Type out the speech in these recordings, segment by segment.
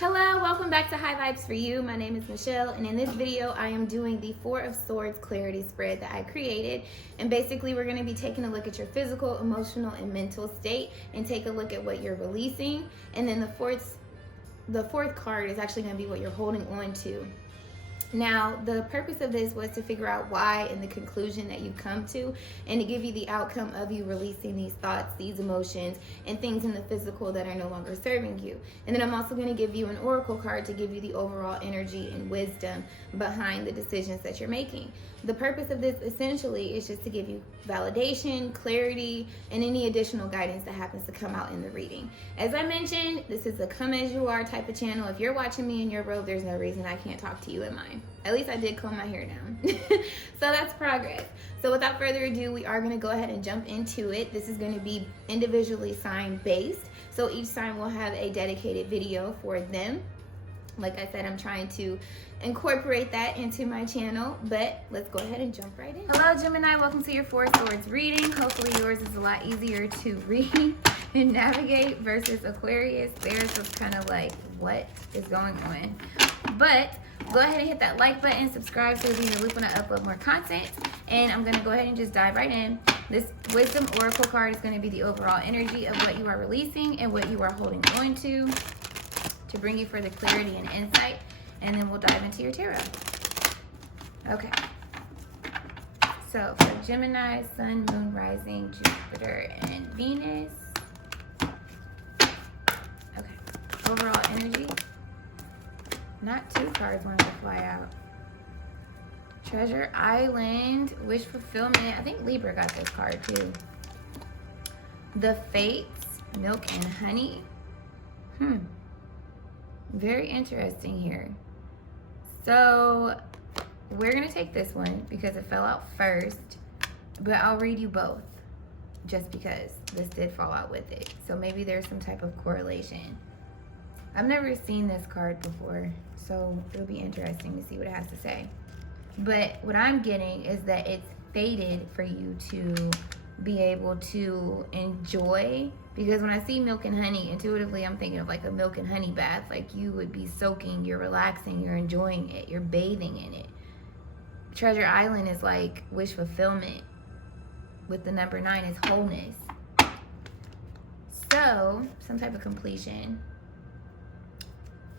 Hello, welcome back to High Vibes for You. My name is Michelle, and in this video, I am doing the Four of Swords clarity spread that I created. And basically, we're going to be taking a look at your physical, emotional, and mental state, and take a look at what you're releasing. And then the fourth card is actually going to be what you're holding on to. Now, the purpose of this was to figure out why and the conclusion that you come to, and to give you the outcome of you releasing these thoughts, these emotions, and things in the physical that are no longer serving you. And then I'm also going to give you an oracle card to give you the overall energy and wisdom behind the decisions that you're making. The purpose of this essentially is just to give you validation, clarity, and any additional guidance that happens to come out in the reading. As I mentioned, this is a come as you are type of channel. If you're watching me in your robe, there's no reason I can't talk to you in mine. At least I did comb my hair down. So that's progress. So without further ado, we are going to go ahead and jump into it. This is going to be individually sign based. So each sign will have a dedicated video for them. Like I said, I'm trying to incorporate that into my channel, but let's go ahead and jump right in. Hello, Gemini. Welcome to your Four Swords reading. Hopefully yours is a lot easier to read and navigate versus Aquarius. Theirs was kind of like, what is going on? But go ahead and hit that like button, subscribe so you'll be in the loop when I upload more content. And I'm going to go ahead and just dive right in. This Wisdom Oracle card is going to be the overall energy of what you are releasing and what you are holding on to bring you further clarity and insight. And then we'll dive into your tarot. Okay. So for Gemini, Sun, Moon, Rising, Jupiter, and Venus. Okay. Overall energy. Not two cards wanted to fly out. Treasure Island, Wish Fulfillment. I think Libra got this card too. The Fates, Milk and Honey. Very interesting here. So we're going to take this one because it fell out first, but I'll read you both just because this did fall out with it. So maybe there's some type of correlation. I've never seen this card before, so it'll be interesting to see what it has to say. But what I'm getting is that it's fated for you to be able to enjoy, because when I see milk and honey, intuitively I'm thinking of like a milk and honey bath. Like you would be soaking, you're relaxing, you're enjoying it, you're bathing in it. Treasure Island is like wish fulfillment, with the number 9 is wholeness. So some type of completion.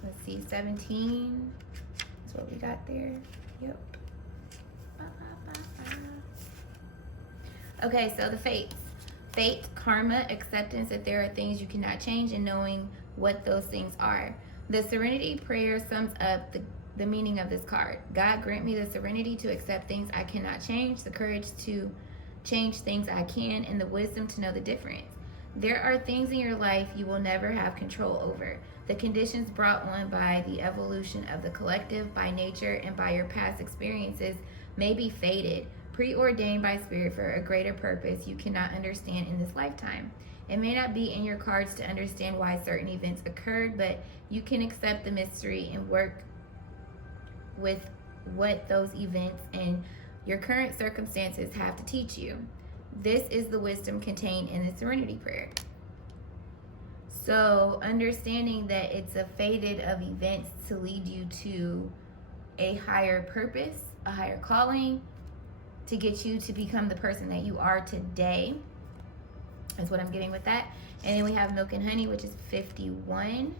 Let's see, 17 is what we got there. Yep. Okay, so the fates. Fate, karma, acceptance that there are things you cannot change, and knowing what those things are. The serenity prayer sums up the meaning of this card. God, grant me the serenity to accept things I cannot change, the courage to change things I can, and the wisdom to know the difference. There are things in your life you will never have control over. The conditions brought on by the evolution of the collective, by nature, and by your past experiences may be fated, preordained by spirit for a greater purpose you cannot understand in this lifetime. It may not be in your cards to understand why certain events occurred, but you can accept the mystery and work with what those events and your current circumstances have to teach you. This is the wisdom contained in the serenity prayer. So understanding that it's a fated of events to lead you to a higher purpose, a higher calling, to get you to become the person that you are today, is what I'm getting with that. And then we have milk and honey, which is 51.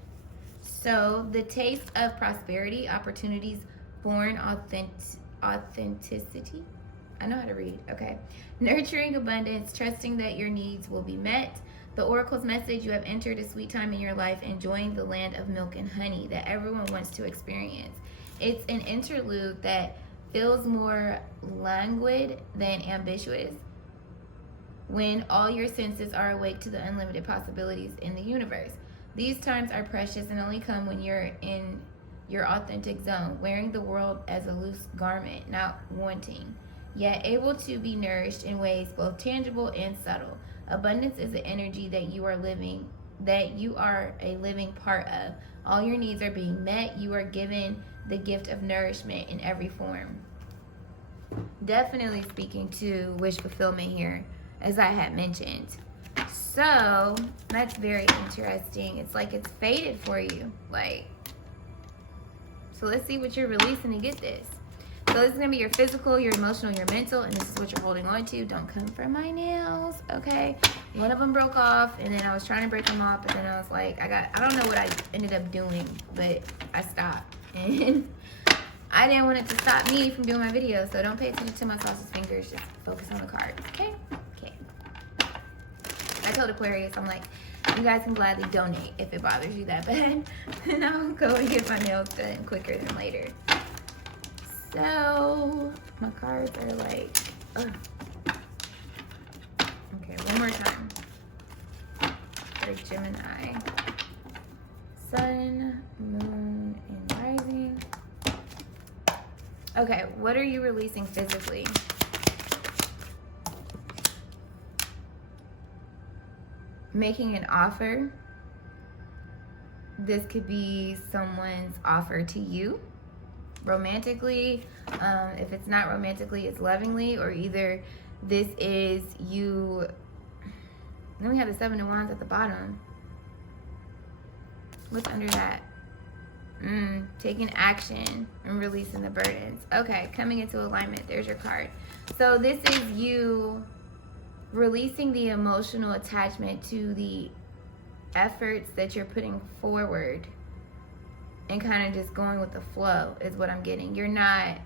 So the taste of prosperity, opportunities, born authenticity. I know how to read, okay. Nurturing abundance, trusting that your needs will be met. The oracle's message, you have entered a sweet time in your life, enjoying the land of milk and honey that everyone wants to experience. It's an interlude that feels more languid than ambitious, when all your senses are awake to the unlimited possibilities in the universe. These times are precious and only come when you're in your authentic zone, wearing the world as a loose garment, not wanting, yet able to be nourished in ways both tangible and subtle. Abundance is the energy that you are a living part of. All your needs are being met. You are given the gift of nourishment in every form. Definitely speaking to wish fulfillment here, as I had mentioned. So that's very interesting. It's like it's fated for you. Like So let's see what you're releasing to get this. So this is going to be your physical, your emotional, your mental, and this is what you're holding on to. Don't come for my nails, okay? One of them broke off, and then I was trying to break them off, but then I was like, I don't know what I ended up doing, but I stopped. And I didn't want it to stop me from doing my video, so don't pay attention to my sausage fingers. Just focus on the cards, okay? Okay. I told Aquarius, I'm like, you guys can gladly donate if it bothers you that bad. And I'll go and get my nails done quicker than later. So, my cards are like, ugh. Okay, one more time. For Gemini. Sun, moon, and rising. Okay, what are you releasing physically? Making an offer. This could be someone's offer to you. Romantically, if it's not romantically, it's lovingly, or either this is you. Then we have the 7 of Wands at the bottom. What's under that? Taking action and releasing the burdens. Okay, coming into alignment. There's your card. So this is you releasing the emotional attachment to the efforts that you're putting forward and kind of just going with the flow is what I'm getting. You're not,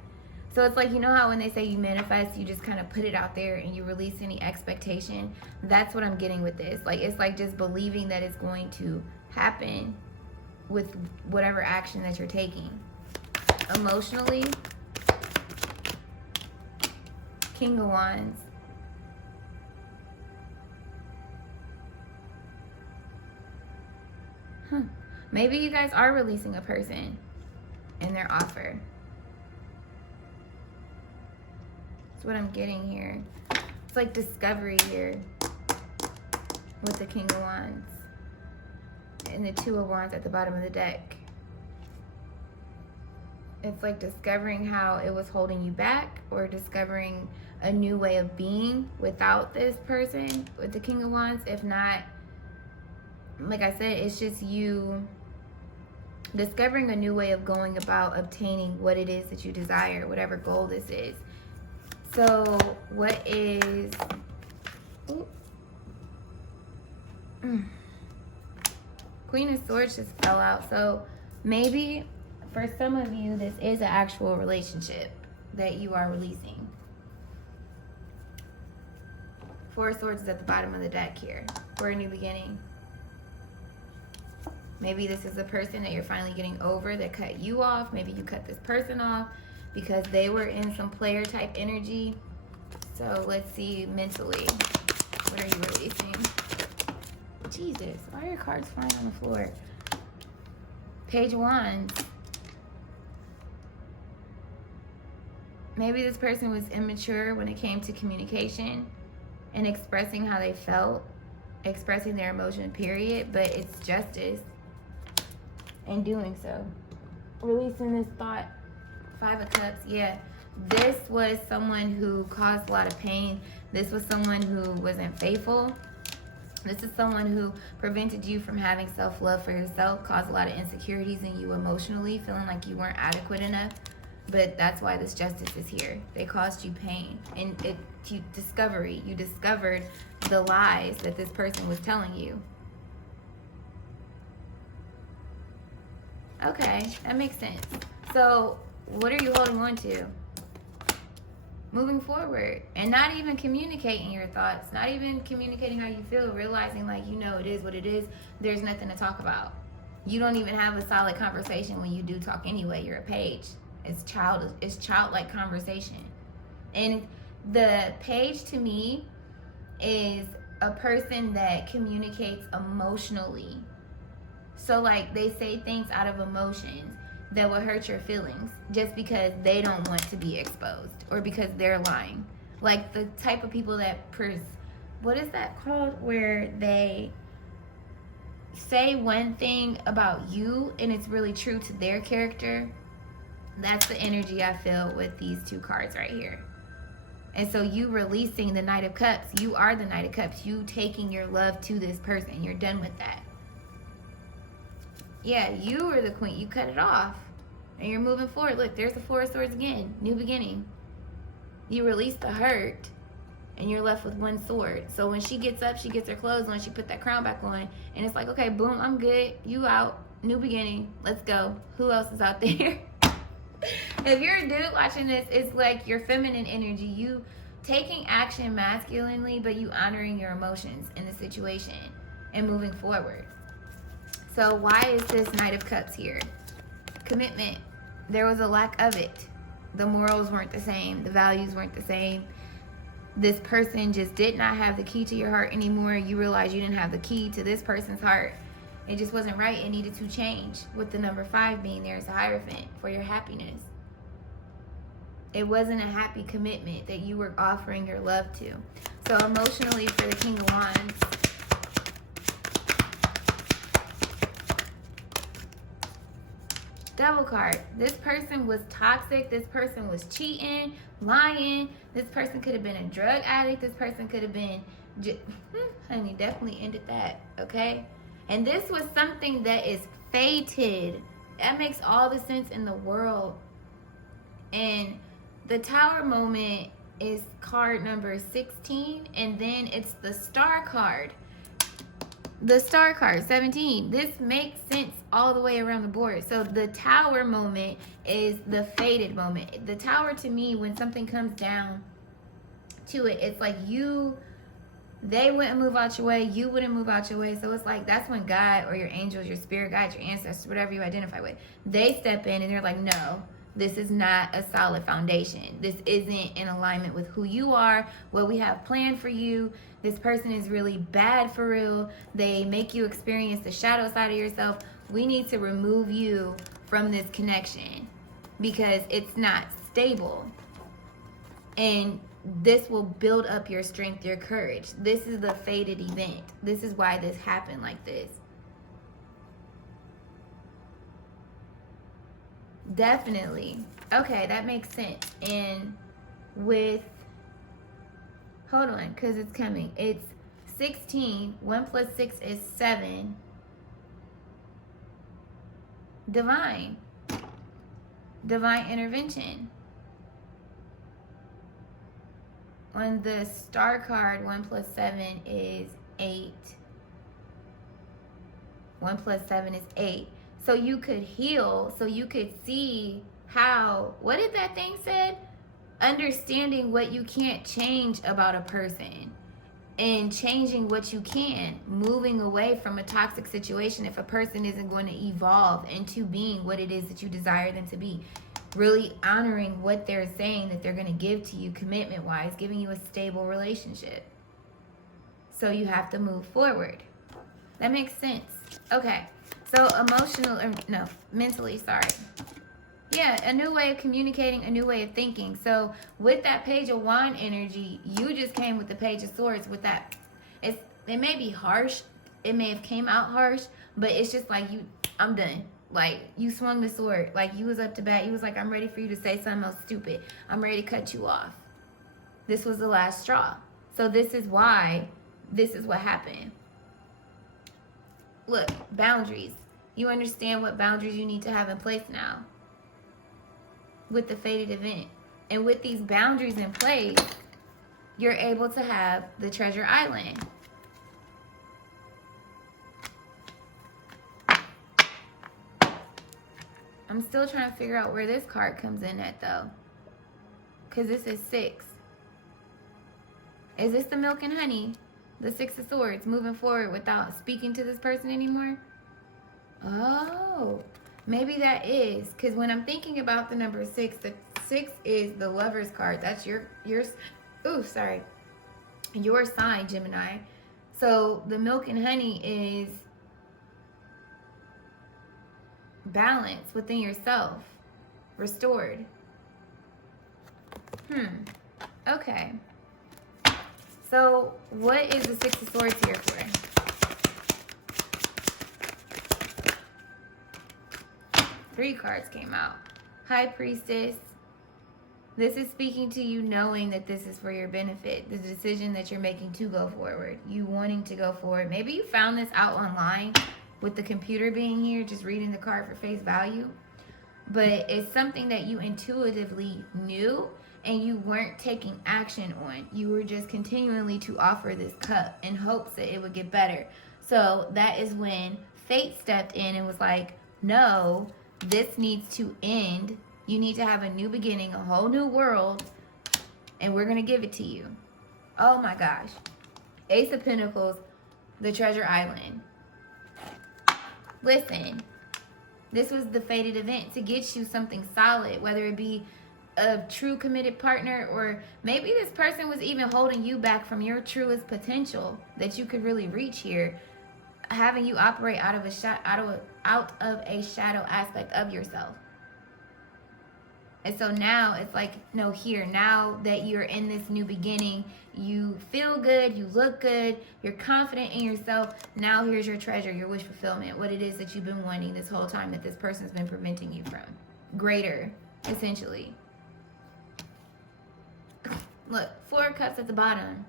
so it's like, you know how when they say you manifest, you just kind of put it out there and you release any expectation. That's what I'm getting with this. Like, it's like just believing that it's going to happen with whatever action that you're taking. Emotionally, King of Wands. Maybe you guys are releasing a person and their offer. That's what I'm getting here. It's like discovery here with the King of Wands and the 2 of Wands at the bottom of the deck. It's like discovering how it was holding you back, or discovering a new way of being without this person with the King of Wands. If not, like I said, it's just you discovering a new way of going about obtaining what it is that you desire, whatever goal this is. So what is... Queen of Swords just fell out. So maybe for some of you, this is an actual relationship that you are releasing. 4 of Swords is at the bottom of the deck here for a new beginning. Maybe this is a person that you're finally getting over that cut you off. Maybe you cut this person off because they were in some player type energy. So let's see mentally. What are you releasing? Jesus, why are your cards flying on the floor? Page of Wands. Maybe this person was immature when it came to communication and expressing how they felt, expressing their emotion, period, but it's justice in doing so. Releasing this thought. 5 of Cups, yeah. This was someone who caused a lot of pain. This was someone who wasn't faithful. This is someone who prevented you from having self-love for yourself, caused a lot of insecurities in you emotionally, feeling like you weren't adequate enough. But that's why this justice is here. They caused you pain. And you discovered the lies that this person was telling you. Okay, that makes sense. So what are you holding on to? Moving forward, and not even communicating your thoughts, not even communicating how you feel, realizing like, you know, it is what it is. There's nothing to talk about. You don't even have a solid conversation when you do talk anyway. You're a page. It's childlike conversation. And the page to me is a person that communicates emotionally. So like they say things out of emotions that will hurt your feelings just because they don't want to be exposed or because they're lying. Like the type of people that what is that called? Where they say one thing about you and it's really true to their character. That's the energy I feel with these 2 cards right here. And so you releasing the Knight of Cups. You are the Knight of Cups. You taking your love to this person. You're done with that. Yeah, you were the queen. You cut it off. and you're moving forward. Look, there's the Four of Swords again. New beginning. You release the hurt, and you're left with one sword. So when she gets up, she gets her clothes on, she put that crown back on, and it's like, okay, boom, I'm good. You out. New beginning. Let's go. Who else is out there? If you're a dude watching this, it's like your feminine energy. You taking action masculinely, but you honoring your emotions in the situation and moving forward. So why is this Knight of Cups here? Commitment. There was a lack of it. The morals weren't the same. The values weren't the same. This person just did not have the key to your heart anymore. You realize you didn't have the key to this person's heart. It just wasn't right. It needed to change. With the number 5 being there as a Hierophant for your happiness. It wasn't a happy commitment that you were offering your love to. So emotionally, for the King of Wands, Devil card. This person was toxic. This person was cheating, lying. This person could have been a drug addict. This person could have been, honey, definitely ended that, okay? And this was something that is fated. That makes all the sense in the world. And the Tower moment is card number 16, and then it's the Star card. The Star card, 17. This makes sense all the way around the board. So the Tower moment is the fated moment. The Tower, to me, when something comes down to it, it's like they wouldn't move out your way, you wouldn't move out your way. So it's like that's when God or your angels, your spirit guides, your ancestors, whatever you identify with, they step in and they're like, no, this is not a solid foundation. This isn't in alignment with who you are, what we have planned for you. This person is really bad for real. They make you experience the shadow side of yourself. We need to remove you from this connection because it's not stable. And this will build up your strength, your courage. This is the fated event. This is why this happened like this. Definitely. Okay, that makes sense. And with, hold on, because it's coming. It's 16. 1 plus 6 is 7. Divine. Divine intervention. On the Star card, 1 plus 7 is 8. 1 plus 7 is 8. So you could heal, so you could see how, what did that thing say? Understanding what you can't change about a person and changing what you can, moving away from a toxic situation if a person isn't going to evolve into being what it is that you desire them to be. Really honoring what they're saying that they're going to give to you commitment-wise, giving you a stable relationship. So you have to move forward. That makes sense. Okay. So mentally, sorry. Yeah, a new way of communicating, a new way of thinking. So with that Page of Wand energy, you just came with the Page of Swords with that. It may be harsh. It may have came out harsh, but it's just like I'm done. Like, you swung the sword. Like, you was up to bat. You was like, I'm ready for you to say something else stupid. I'm ready to cut you off. This was the last straw. So this is why, this is what happened. Look, boundaries. You understand what boundaries you need to have in place now with the fated event. And with these boundaries in place, you're able to have the Treasure Island. I'm still trying to figure out where this card comes in at, though. Because this is 6. Is this the Milk and Honey? The 6 of Swords, moving forward without speaking to this person anymore? Oh, maybe that is. Because when I'm thinking about the number 6, the 6 is the Lover's card. That's your sign, Gemini. So the Milk and Honey is balance within yourself, restored. Okay. So what is the 6 of Swords here for? Three cards came out. High Priestess. This is speaking to you knowing that this is for your benefit. The decision that you're making to go forward. You wanting to go forward. Maybe you found this out online with the computer being here, just reading the card for face value. but it's something that you intuitively knew and you weren't taking action on. You were just continually to offer this cup in hopes that it would get better. So that is when fate stepped in and was like, no, this needs to end. You need to have a new beginning, a whole new world, and we're going to give it to you. Oh my gosh. Ace of Pentacles, the Treasure Island. Listen, this was the fated event to get you something solid, whether it be a true committed partner, or maybe this person was even holding you back from your truest potential that you could really reach here, having you operate out of a shadow aspect of yourself. And so now it's like, no, here, now that you're in this new beginning, you feel good, you look good, you're confident in yourself. Now here's your treasure, your wish fulfillment, what it is that you've been wanting this whole time that this person's been preventing you from. Greater, essentially. Look, 4 cups at the bottom.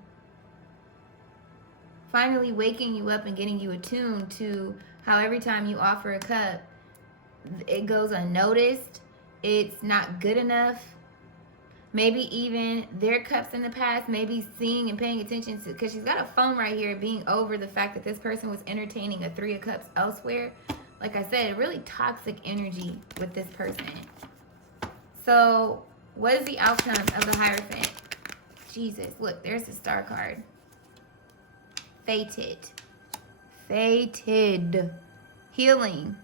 Finally waking you up and getting you attuned to how every time you offer a cup, it goes unnoticed. It's not good enough. Maybe even their cups in the past, maybe seeing and paying attention to, because she's got a phone right here being over the fact that this person was entertaining a 3 of cups elsewhere. Like I said, a really toxic energy with this person. So what is the outcome of the Hierophant? Jesus, look, there's the Star card. Fated. Fated. Healing.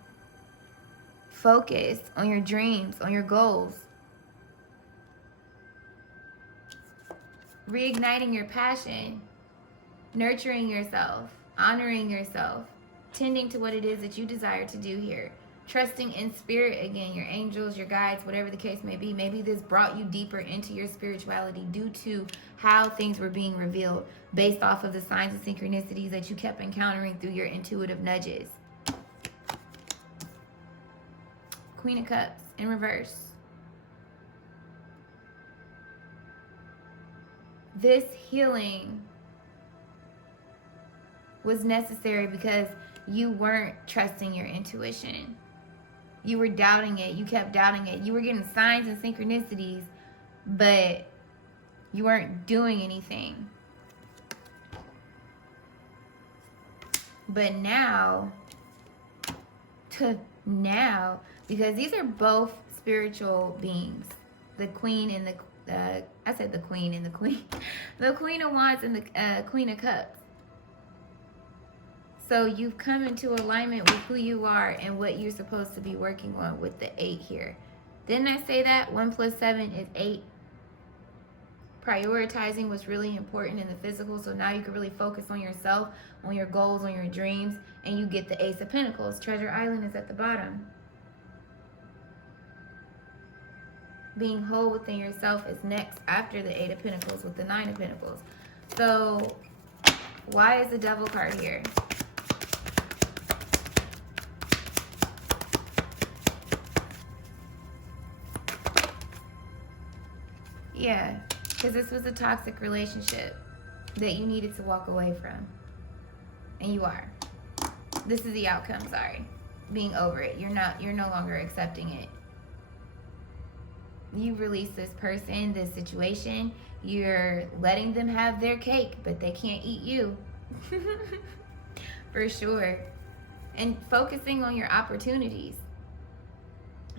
Focus on your dreams, on your goals. Reigniting your passion. Nurturing yourself. Honoring yourself. Tending to what it is that you desire to do here. Trusting in spirit again, your angels, your guides, whatever the case may be. Maybe this brought you deeper into your spirituality due to how things were being revealed based off of the signs and synchronicities that you kept encountering through your intuitive nudges. Queen of Cups in reverse. This healing was necessary because you weren't trusting your intuition. You were doubting it. You kept doubting it. You were getting signs and synchronicities, but you weren't doing anything. But now, because these are both spiritual beings, the Queen and the Queen of Wands and the Queen of Cups. So you've come into alignment with who you are and what you're supposed to be working on with the 8 here. Didn't I say that? 1 + 7 is 8. Prioritizing what's really important in the physical. So now you can really focus on yourself, on your goals, on your dreams, and you get the Ace of Pentacles. Treasure Island is at the bottom. Being whole within yourself is next after the 8 of Pentacles with the 9 of Pentacles. So why is the Devil card here? Yeah, because this was a toxic relationship that you needed to walk away from. And you are. This is the outcome, sorry. Being over it. You're no longer accepting it. You release this person, this situation. You're letting them have their cake, but they can't eat you. For sure. And focusing on your opportunities.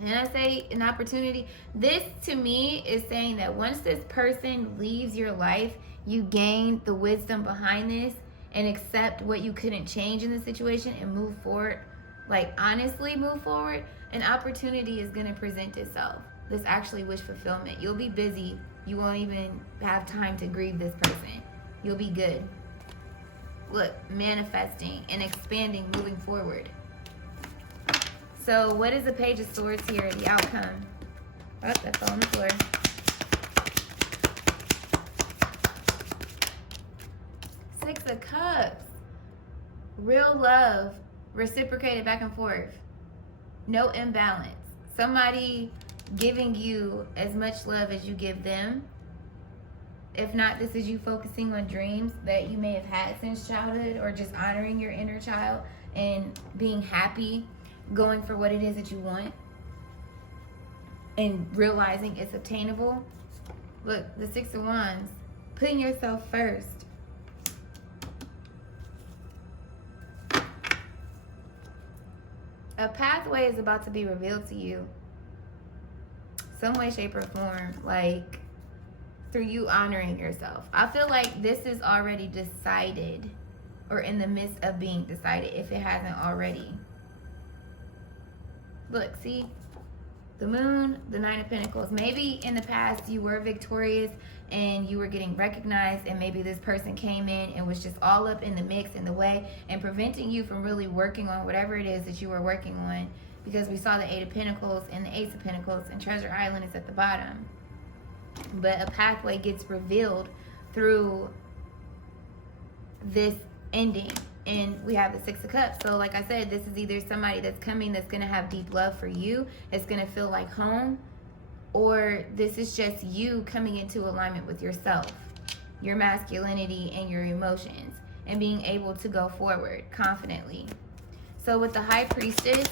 And I say an opportunity, this to me is saying that once this person leaves your life, you gain the wisdom behind this and accept what you couldn't change in the situation and move forward. Like honestly move forward. An opportunity is going to present itself. This actually wish fulfillment. You'll be busy. You won't even have time to grieve this person. You'll be good. Look, manifesting and expanding, moving forward. So what is the Page of Swords here, the outcome? Oh, that fell on the floor. Six of Cups. Real love, reciprocated back and forth. No imbalance. Somebody giving you as much love as you give them. If not, this is you focusing on dreams that you may have had since childhood, or just honoring your inner child and being happy, going for what it is that you want. and realizing it's obtainable. Look, the Six of Wands, putting yourself first. A pathway is about to be revealed to you. Some way, shape, or form. Like, through you honoring yourself. I feel like this is already decided, or in the midst of being decided, if it hasn't already. Look, see? The Moon, the Nine of Pentacles. Maybe in the past you were victorious and you were getting recognized, and maybe this person came in and was just all up in the mix, in the way, and preventing you from really working on whatever it is that you were working on, because we saw the Eight of Pentacles and the Ace of Pentacles, and Treasure Island is at the bottom. But a pathway gets revealed through this ending. And we have the Six of Cups. So like I said, this is either somebody that's coming that's going to have deep love for you, it's going to feel like home, or this is just you coming into alignment with yourself, your masculinity and your emotions, and being able to go forward confidently. So with the High Priestess,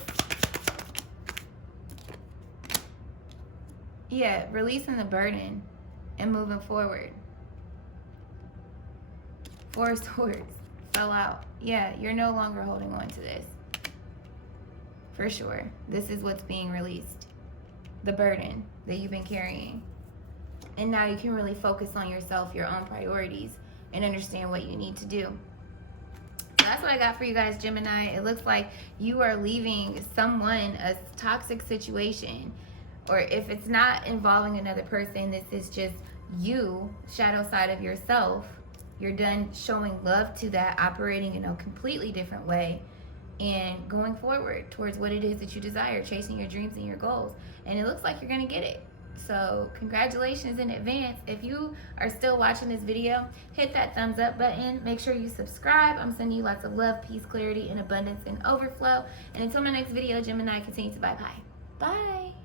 yeah, releasing the burden and moving forward. Four of Swords fell out. Yeah, you're no longer holding on to this. For sure. This is what's being released. The burden that you've been carrying. And now you can really focus on yourself, your own priorities, and understand what you need to do. So that's what I got for you guys, Gemini. It looks like you are leaving someone, a toxic situation. Or if it's not involving another person, this is just you, shadow side of yourself. You're done showing love to that, operating in a completely different way, and going forward towards what it is that you desire, chasing your dreams and your goals. And it looks like you're going to get it. So congratulations in advance. If you are still watching this video, hit that thumbs up button. Make sure you subscribe. I'm sending you lots of love, peace, clarity, and abundance and overflow. And until my next video, Gemini, continue to bye-bye. Bye.